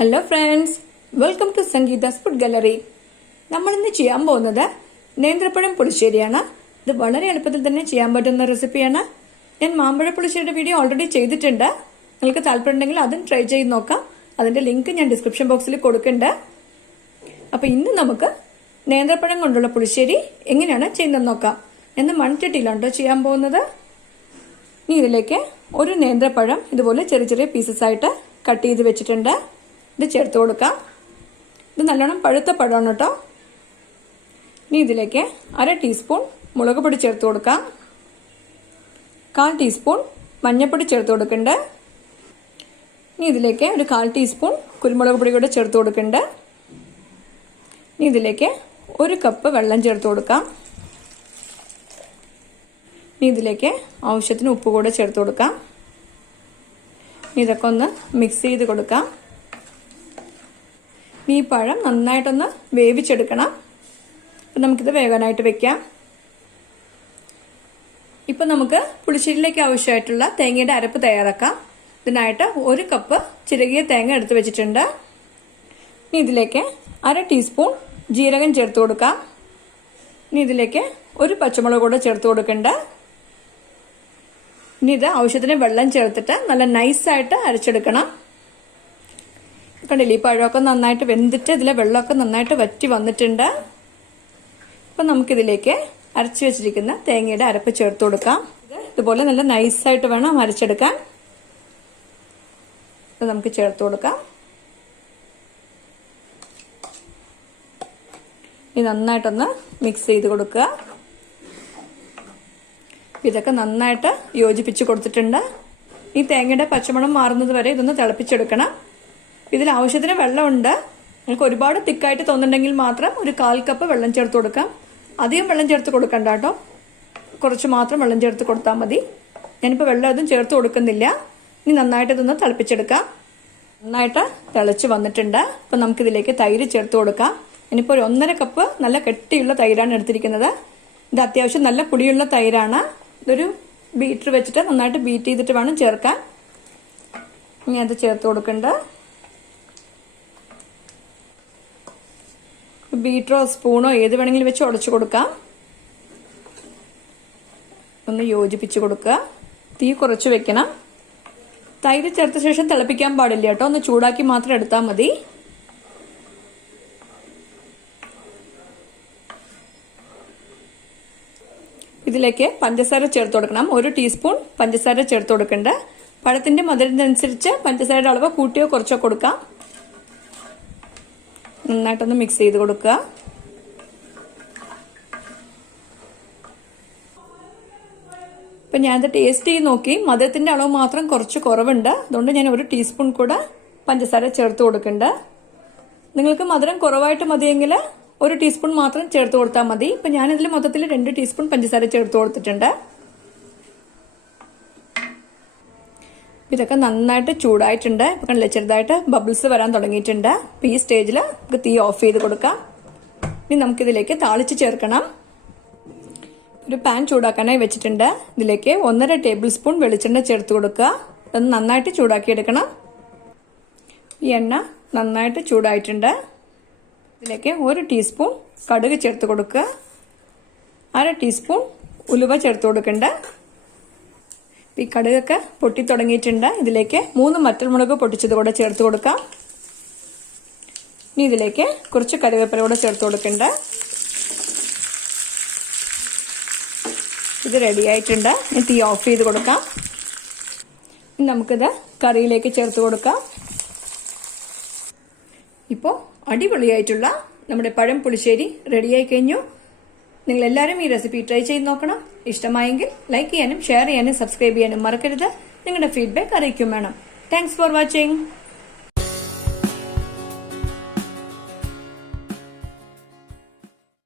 Hello friends, welcome to Sangeetha's food gallery. നമ്മളിന്ന് ചെയ്യാൻ പോകുന്നത് നേന്ത്രപ്പഴം പുളിശ്ശേരിയാണ്. ഇത് വളരെ എളുപ്പത്തിൽ തന്നെ ചെയ്യാൻ പറ്റുന്ന റെസിപ്പിയാണ്. ഞാൻ മാമ്പഴ പുളിശ്ശേരിയുടെ വീഡിയോ ഓൾറെഡി ചെയ്തിട്ടുണ്ട്. നിങ്ങൾക്ക് താല്പര്യമുണ്ടെങ്കിൽ അതും ട്രൈ ചെയ്ത് നോക്കാം. അതിന്റെ ലിങ്ക് ഞാൻ ഡിസ്ക്രിപ്ഷൻ ബോക്സിൽ കൊടുക്കുന്നുണ്ട്. അപ്പൊ ഇന്ന് നമുക്ക് നേന്ത്രപ്പഴം കൊണ്ടുള്ള പുളിശ്ശേരി എങ്ങനെയാണ് ചെയ്യുന്നതെന്ന് നോക്കാം. എന്ന് മൺചട്ടിയിലാണ് ചെയ്യാൻ പോകുന്നത്. ഇനി ഇതിലേക്ക് ഒരു നേന്ത്രപ്പഴം ഇതുപോലെ ചെറിയ ചെറിയ പീസസ് ആയിട്ട് കട്ട് ചെയ്ത് വെച്ചിട്ടുണ്ട്. ഇത് ചേർത്ത് കൊടുക്കാം. ഇത് നല്ലോണം പഴുത്ത പഴമാണ് കേട്ടോ. ഇനി ഇതിലേക്ക് 1/2 ടീസ്പൂൺ മുളക് പൊടി ചേർത്ത് കൊടുക്കാം. 1/4 ടീസ്പൂൺ മഞ്ഞൾപ്പൊടി ചേർത്ത് കൊടുക്കുന്നുണ്ട്. ഇനി ഇതിലേക്ക് ഒരു 1/4 ടീസ്പൂൺ കുരുമുളക് പൊടി കൂടെ ചേർത്ത് കൊടുക്കുന്നുണ്ട്. ഇനി ഇതിലേക്ക് 1 കപ്പ് വെള്ളം ചേർത്ത് കൊടുക്കാം. ഇനി ഇതിലേക്ക് ആവശ്യത്തിന് ഉപ്പ് കൂടെ ചേർത്ത് കൊടുക്കാം. ഇതൊക്കെ ഒന്ന് മിക്സ് ചെയ്ത് കൊടുക്കാം. ഈ പഴം നന്നായിട്ടൊന്ന് വേവിച്ചെടുക്കണം. അപ്പം നമുക്കിത് വേകാനായിട്ട് വെക്കാം. ഇപ്പം നമുക്ക് പുളിശ്ശേരിയിലേക്ക് ആവശ്യമായിട്ടുള്ള തേങ്ങയുടെ അരപ്പ് തയ്യാറാക്കാം. ഇതിനായിട്ട് 1 കപ്പ് ചിരകിയ തേങ്ങ എടുത്ത് വെച്ചിട്ടുണ്ട്. ഇനി ഇതിലേക്ക് 1/2 ടീസ്പൂൺ ജീരകം ചേർത്ത് കൊടുക്കാം. ഇനി ഇതിലേക്ക് 1 പച്ചമുളക് കൂടെ ചേർത്ത് കൊടുക്കുന്നുണ്ട്. ഇനി ഇത് ആവശ്യത്തിന് വെള്ളം ചേർത്തിട്ട് നല്ല നൈസായിട്ട് അരച്ചെടുക്കണം. കണ്ടില്ലേ, ഈ പഴമൊക്കെ നന്നായിട്ട് വെന്തിട്ട് ഇതിലെ വെള്ളമൊക്കെ നന്നായിട്ട് വറ്റി വന്നിട്ടുണ്ട്. അപ്പം നമുക്കിതിലേക്ക് അരച്ചു വെച്ചിരിക്കുന്ന തേങ്ങയുടെ അരപ്പ് ചേർത്ത് കൊടുക്കാം. ഇതുപോലെ നല്ല നൈസായിട്ട് വേണം അരച്ചെടുക്കാൻ. ഇത് നമുക്ക് ചേർത്ത് കൊടുക്കാം. ഇത് നന്നായിട്ടൊന്ന് മിക്സ് ചെയ്ത് കൊടുക്കുക. ഇതൊക്കെ നന്നായിട്ട് യോജിപ്പിച്ച് കൊടുത്തിട്ടുണ്ട്. ഈ തേങ്ങയുടെ പച്ചമണം മാറുന്നത് വരെ ഇതൊന്ന് തിളപ്പിച്ചെടുക്കണം. ഇതിൽ ആവശ്യത്തിന് വെള്ളമുണ്ട്. നിങ്ങൾക്ക് ഒരുപാട് തിക്കായിട്ട് തോന്നുന്നുണ്ടെങ്കിൽ മാത്രം ഒരു 1/4 കപ്പ് വെള്ളം ചേർത്ത് കൊടുക്കാം. അധികം വെള്ളം ചേർത്ത് കൊടുക്കണ്ട കേട്ടോ, കുറച്ച് മാത്രം വെള്ളം ചേർത്ത് കൊടുത്താൽ മതി. ഞാനിപ്പോൾ വെള്ളം ഒന്നും ചേർത്ത് കൊടുക്കുന്നില്ല. ഇനി നന്നായിട്ട് ഇതൊന്ന് തിളപ്പിച്ചെടുക്കാം. നന്നായിട്ട് തിളച്ച് വന്നിട്ടുണ്ട്. അപ്പം നമുക്കിതിലേക്ക് തൈര് ചേർത്ത് കൊടുക്കാം. ഇനിയിപ്പോൾ ഒരു 1.5 കപ്പ് നല്ല കെട്ടിയുള്ള തൈരാണ് എടുത്തിരിക്കുന്നത്. ഇത് അത്യാവശ്യം നല്ല പുളിയുള്ള തൈരാണ്. ഇതൊരു ബീറ്റർ വെച്ചിട്ട് നന്നായിട്ട് ബീറ്റ് ചെയ്തിട്ട് വേണം ചേർക്കാൻ. ഇനി അത് ചേർത്ത് കൊടുക്കണ്ട. ബീറ്ററോ സ്പൂണോ ഏത് വേണമെങ്കിലും വെച്ച് ഉടച്ചു കൊടുക്കാം. ഒന്ന് യോജിപ്പിച്ച് കൊടുക്കുക. തീ കുറച്ച് വെക്കണം. തൈര് ചേർത്ത ശേഷം തിളപ്പിക്കാൻ പാടില്ല കേട്ടോ, ഒന്ന് ചൂടാക്കി മാത്രം എടുത്താൽ മതി. ഇതിലേക്ക് പഞ്ചസാര ചേർത്ത് കൊടുക്കണം. 1 ടീസ്പൂൺ പഞ്ചസാര ചേർത്ത് കൊടുക്കണ്ട. പഴത്തിന്റെ മധുരത്തിനനുസരിച്ച് പഞ്ചസാരയുടെ അളവ് കൂട്ടിയോ കുറച്ചോ കൊടുക്കാം. നന്നായിട്ടൊന്ന് മിക്സ് ചെയ്ത് കൊടുക്കുക. ഇപ്പം ഞാനത് ടേസ്റ്റ് ചെയ്ത് നോക്കി, മധുരത്തിന്റെ അളവ് മാത്രം കുറച്ച് കുറവുണ്ട്. അതുകൊണ്ട് ഞാൻ 1 ടീസ്പൂൺ കൂടെ പഞ്ചസാര ചേർത്ത് കൊടുക്കുന്നുണ്ട്. നിങ്ങൾക്ക് മധുരം കുറവായിട്ട് മതിയെങ്കിൽ 1 ടീസ്പൂൺ മാത്രം ചേർത്ത് കൊടുത്താൽ മതി. ഇപ്പം ഞാനിതിൽ മൊത്തത്തിൽ 2 ടീസ്പൂൺ പഞ്ചസാര ചേർത്ത് കൊടുത്തിട്ടുണ്ട്. ഇതൊക്കെ നന്നായിട്ട് ചൂടായിട്ടുണ്ട്. ഇപ്പം കണ്ടില്ലേ, ചെറുതായിട്ട് ബബിൾസ് വരാൻ തുടങ്ങിയിട്ടുണ്ട്. അപ്പം ഈ സ്റ്റേജിൽ നമുക്ക് തീ ഓഫ് ചെയ്ത് കൊടുക്കാം. ഇനി നമുക്കിതിലേക്ക് താളിച്ച് ചേർക്കണം. ഒരു പാൻ ചൂടാക്കാനായി വെച്ചിട്ടുണ്ട്. ഇതിലേക്ക് 1.5 ടേബിൾ സ്പൂൺ വെളിച്ചെണ്ണ ചേർത്ത് കൊടുക്കുക. അതൊന്ന് നന്നായിട്ട് ചൂടാക്കിയെടുക്കണം. ഈ എണ്ണ നന്നായിട്ട് ചൂടായിട്ടുണ്ട്. ഇതിലേക്ക് 1 ടീസ്പൂൺ കടുക് ചേർത്ത് കൊടുക്കുക. 1/2 ടീസ്പൂൺ ഉലുവ ചേർത്ത് കൊടുക്കണ്ട. ഈ കടുകൊക്കെ പൊട്ടി തുടങ്ങിയിട്ടുണ്ട്. ഇതിലേക്ക് 3 വറ്റൽമുളക് പൊട്ടിച്ചത് കൂടെ ചേർത്ത് കൊടുക്കാം. ഇനി ഇതിലേക്ക് കുറച്ച് കറിവേപ്പില കൂടെ ചേർത്ത് കൊടുക്കണ്ട. ഇത് റെഡി ആയിട്ടുണ്ട്. ഇനി തീ ഓഫ് ചെയ്ത് കൊടുക്കാം. ഇനി നമുക്കിത് കറിയിലേക്ക് ചേർത്ത് കൊടുക്കാം. ഇപ്പോൾ അടിപൊളിയായിട്ടുള്ള നമ്മുടെ പഴം പുളിശ്ശേരി റെഡിയായി കഴിഞ്ഞു. നിങ്ങൾ എല്ലാവരും ഈ റെസിപ്പി ട്രൈ ചെയ്ത് നോക്കണം. ഇഷ്ടമായെങ്കിൽ ലൈക്ക് ചെയ്യാനും ഷെയർ ചെയ്യാനും സബ്സ്ക്രൈബ് ചെയ്യാനും മറക്കരുത്. നിങ്ങളുടെ ഫീഡ്ബാക്ക് അറിയിക്കും വേണം. Thanks for watching.